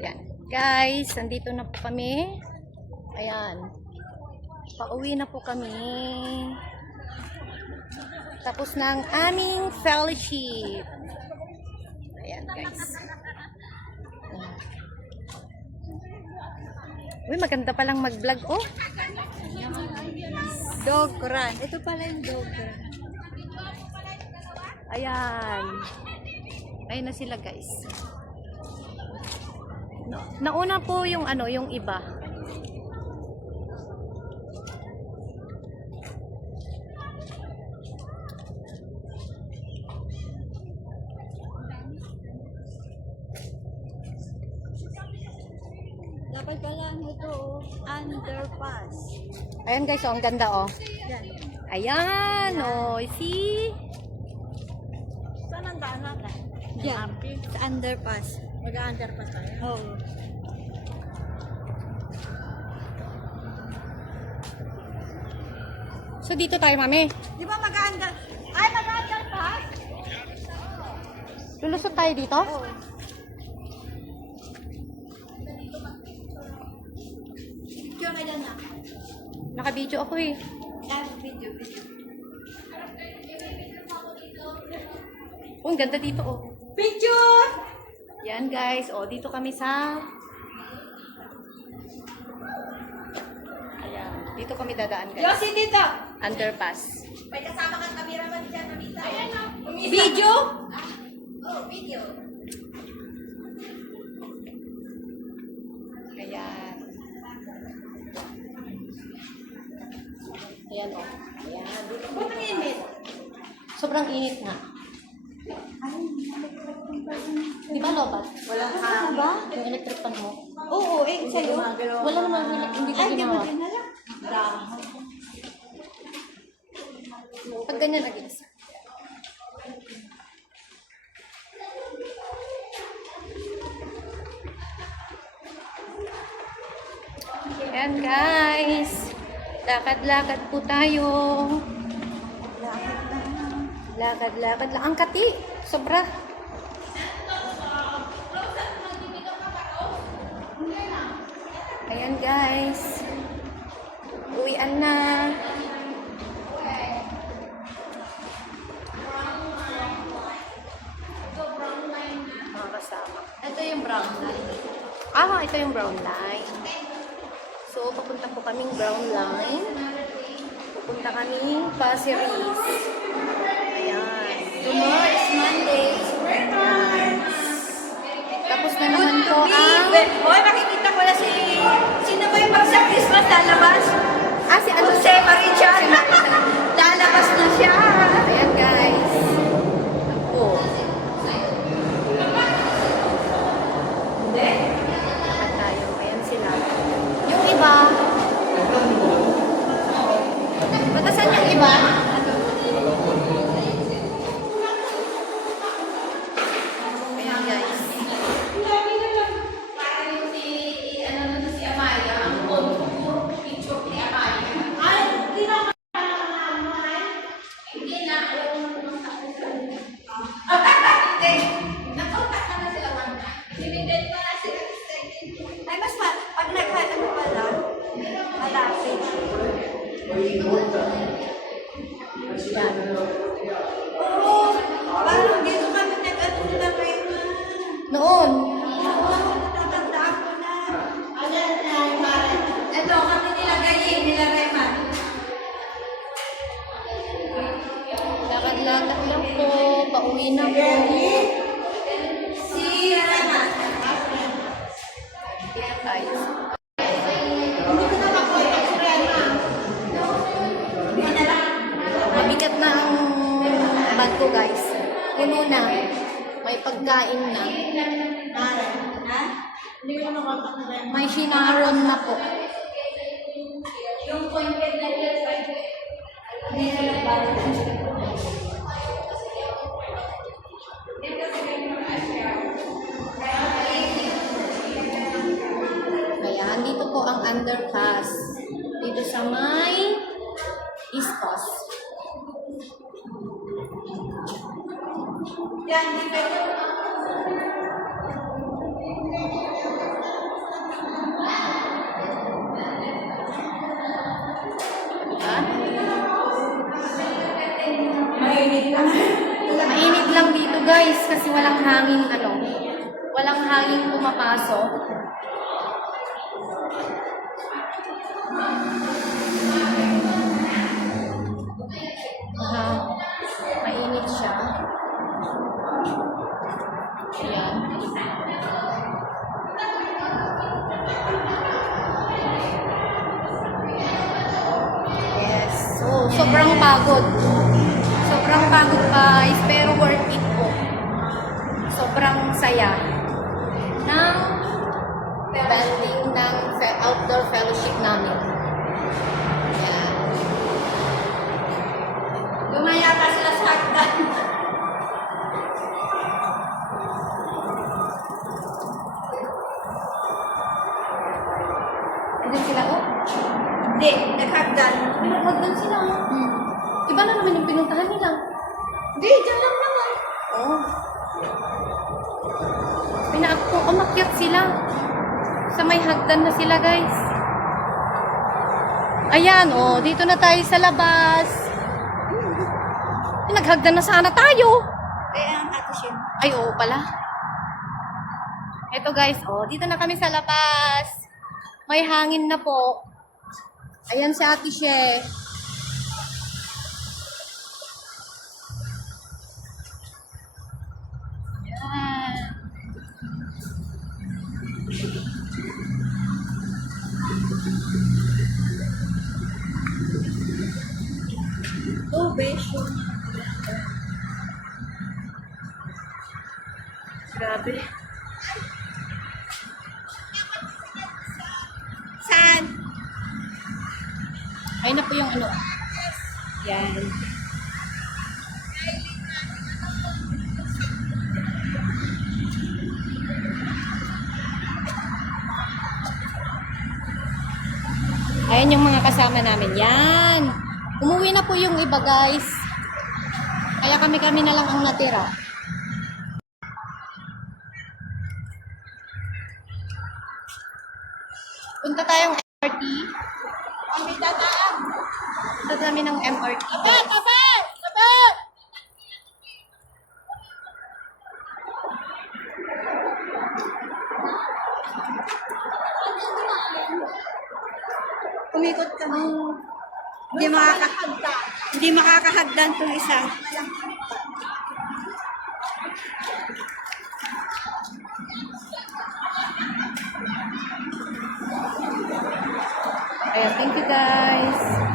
Ayan. Guys, nandito na po kami. Ayan. Pauwi na po kami. Tapos na ang aming fellowship. Ayan, guys. Uy, maganda palang mag-vlog, oh. Dog run. Ito pala yung dog run. Ayan. Ayun na sila, guys. Nauna po yung ano, yung iba. Dapat pala ito, underpass. Ayan, guys, oh, ang ganda, oh. Yan. Ayan, oh, see? Saan ang daan natin? Yan. Sa underpass. Mag-underpass tayo? Oo. So, dito tayo, mami. Di ba mag-under... Ay, mag-underpass? Lulusot tayo dito? Oo. Picture ka dyan na. Naka-video ako, eh. Video. Oh, ang ganda dito, oh. Picture! Yan, guys. Oh, dito kami sa... Ayan. Dito kami dadaan, guys. Yossi, dito! Underpass. May kasama kang cameraman dyan, Namita. Ayan o. Video? Oh, video. Ayan. Ayan, oh. Ayan. Dito kami Ba't ang init? Sobrang init nga. Di ba, Lobat? Walang hangin. Ba? Yung electric fan mo? Oo, sa'yo. Wala naman, hindi ko Ay, di mo ginawa. dinala. Dahon. Pag ganyan, against. Ayan, guys. Lakad-lakad po tayo. Lakad-lakad lang. Ang kati. Sobra. Ayan, guys. Uwian na. Mga kasama. Ito yung brown line. Ah, ito yung brown line. So, papunta po kaming brown line. Pupunta kaming Pasir Ris. Ayan. Tomorrow is Monday. Tapos na naman po ang... Hoy, makikita ko na si... Sino ba yung sa Christmas lalabas? Ah, si ano? Jose Marichan. Lalabas na siya. Ayan, guys. Oh. Hindi. Lakad tayo. Ayan sila. Yung iba... Batasan yung iba? Ayan, guys. Ay, mas pag naghanap pala, malapit. Oo, parang dito kami nag-ano na kayo na. Noon. Oo, natatandaan ko na. Ito, kami nila Rayman. Lakad-lakad lang po. Pauwi na po. Si Rayman. Dito tayo. Mabigat na ang bag ko, guys. Puno na. May pagkain na. Hindi ko na kontak na Rayman. May sinaron na po. Yung pointed na yun, hindi na nagbago. Ayan, dito po ang underpass. Dito sa may East Coast. Yan, di ba? Mainit lang dito guys kasi walang hangin walang hangin pumapasok. Mainit siya. Ayan. Yes. So, sobrang pagod. Sobrang pagod guys, pero worth it po. Sobrang saya ng banding ng outdoor fellowship namin. Ayan. Lumaya ka sila sa hagdan. Andun sila, oh. Hindi, naghagdan. Hagdan sila, oh. Iba na naman yung pinuntahan nila. Hindi, dyan lang naman. Oh. Umakyat sila. Sa may hagdan na sila, guys. Ayan, oh. Dito na tayo sa labas. Naghagdan na sana tayo. Ang ate siya. Ay, oo pala. Ito, guys, oh. Dito na kami sa labas. May hangin na po. Ayan si Ate She. Ayan. Oh, besh. Grabe. Saan? Ayun na po yung ano. Yan. Ayan yung mga kasama namin. Yan. Umuwi na po yung iba, guys. Kaya kami na lang ang natira. Punta tayong MRT. Kami tataan. Punta kami ng MRT. Tapat! Tapat! Tapat! Umikot kami. Hindi makakahagdan itong isa. Ayan, thank you guys.